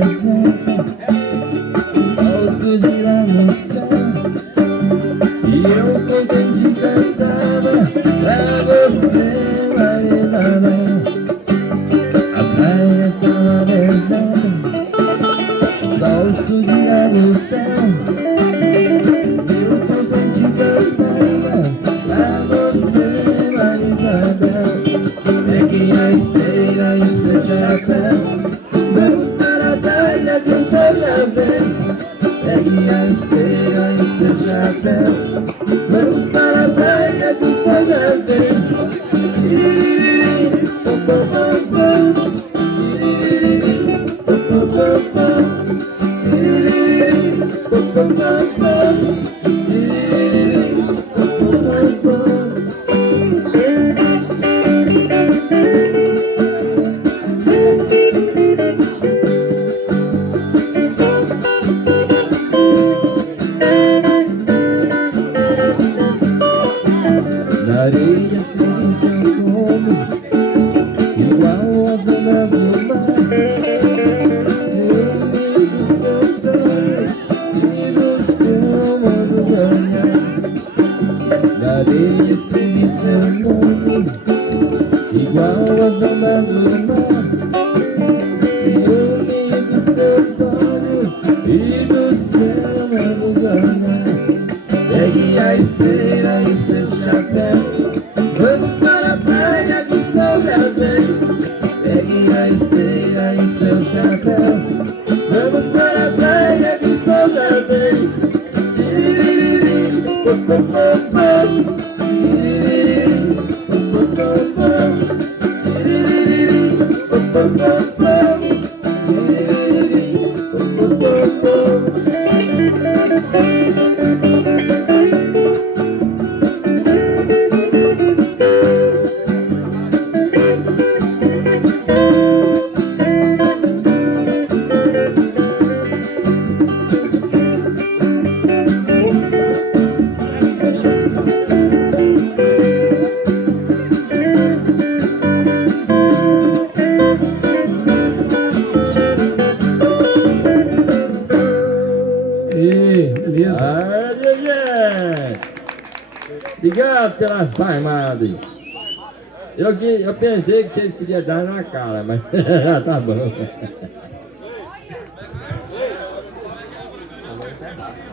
deserta, sol surge lá no céu, e eu contente cantava pra você, Maria Isabel. A praia estava deserta, sol surge lá no céu, e eu contente cantava pra você, Maria Isabel. Pegue a esteira e o seu chapéu, vamos para a praia que o sol já vem. Pegue a esteira e o seu chapéu, vamos para a praia que o sol já vem. Tiririri, pom, pom, pom, pom. Tiririri, pom, pom, pom, pom. Tiririri, pom, pom, pom, pom. Tiririri, pom, pom, pom, pom. Na areia escrevi seu nome, igual as ondas do mar. Ciúme dos seus olhos e do seu modo de olhar. Na areia escrevi seu nome, igual as ondas do mar. Ciúme dos seus olhos e do seu modo de olhar. Pegue a esteira e o seu chapéu, vamos para a praia que o sol já vem. Pegue a esteira e o seu chapéu, vamos para a praia que o sol já vem. Tiririri, pom, pom, pom, pom. Tiririri, pom, pom, pom, pom. Tiririri, pom, pom, pom, pom. Tiririri, pom, pom, pom, pom. Obrigado pelas palmadas. Eu pensei que vocês queriam dar na cara, mas tá bom.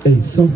Ei, som.